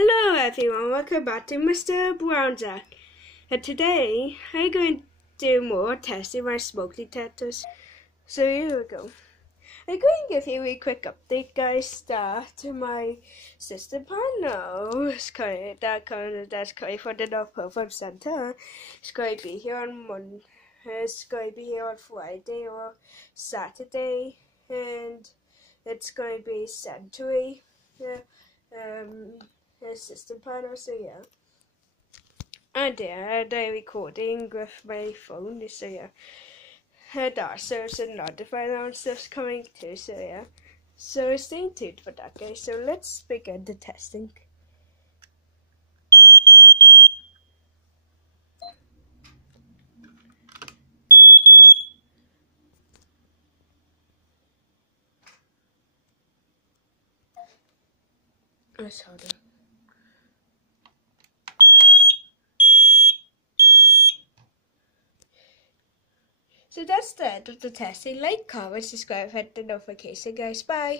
Hello everyone, welcome back to Mr. Brownjack. And today I'm going to do more testing my smoke detectors. So here we go. I'm going to give you a quick update, guys. That my system panel is that's coming for the North Perform Center. It's going to be here on Monday. It's going to be here on Friday or Saturday, and it's going to be century. System panel. So yeah. And yeah, I'm recording with my phone. So yeah. And also some notified on stuff's coming too. So yeah. So stay tuned for that, guys. So let's begin the testing. Let's hold on. So that's the end of the testing. Like, comment, subscribe, hit the notification, guys. Bye.